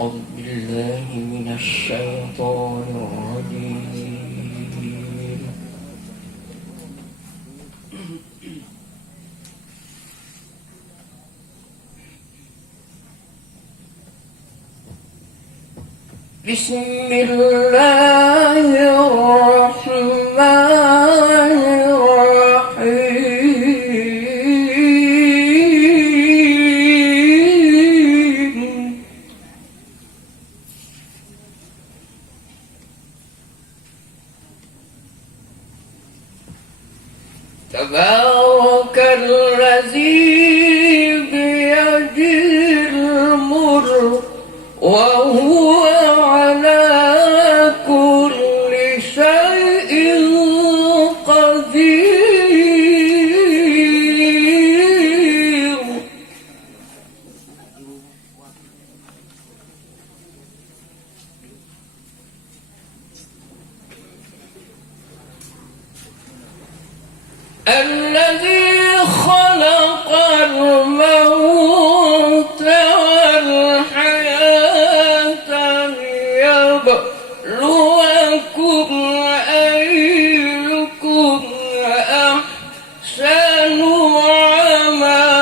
أعوذ بالله من الشيطان الرجيم. بسم الله الرحمن الرحيم. تبارك الذي بيده الملك وهو على كل شيء قدير. الذي خلق الموت والحياة ليبلوكم أيكم أحسن عملا.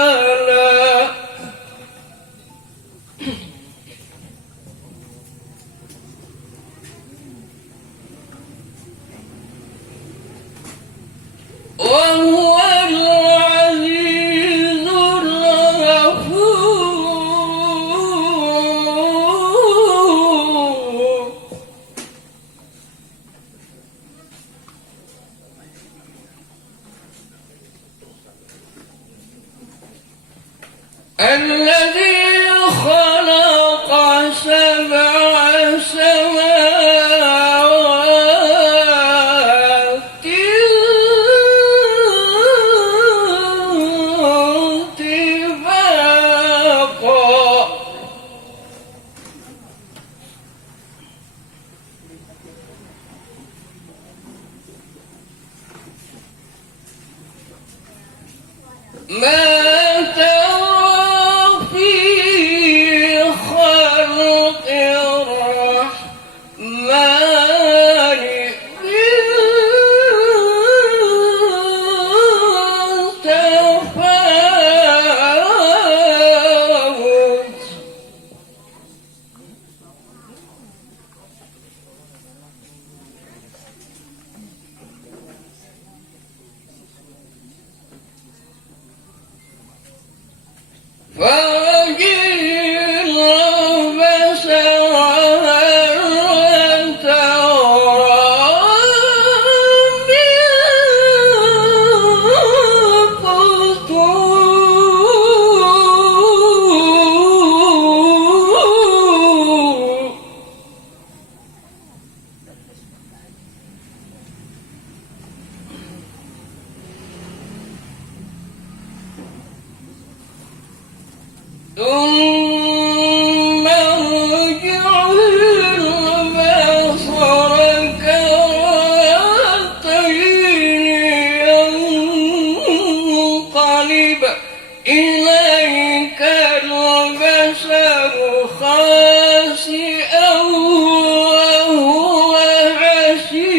وهو العزيز الغفور. الذي خلق سبع سماوات طباقا ما ترى في خلق الرحمن من تفاوت. فارجع البصر هل ترى من فطور. ثم ارجع البصر كرتين ينقلب إليك البصر خاسئا وهو حسير.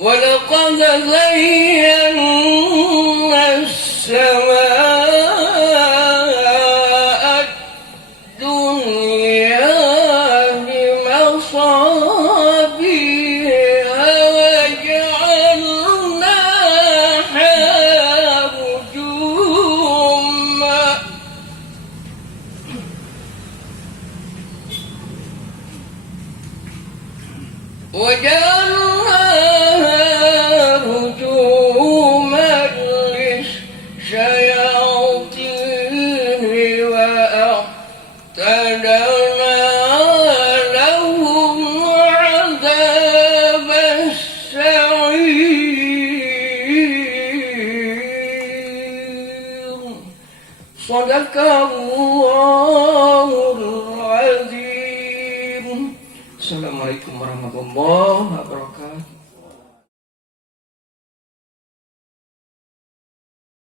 ولقد زينا السماء الدنيا بمصابيح وجعلناها رجوما للشياطين وأعتدنا لهم عذاب السعير. صدق الله العظيم. Assalamualaikum warahmatullahi wabarakatuh.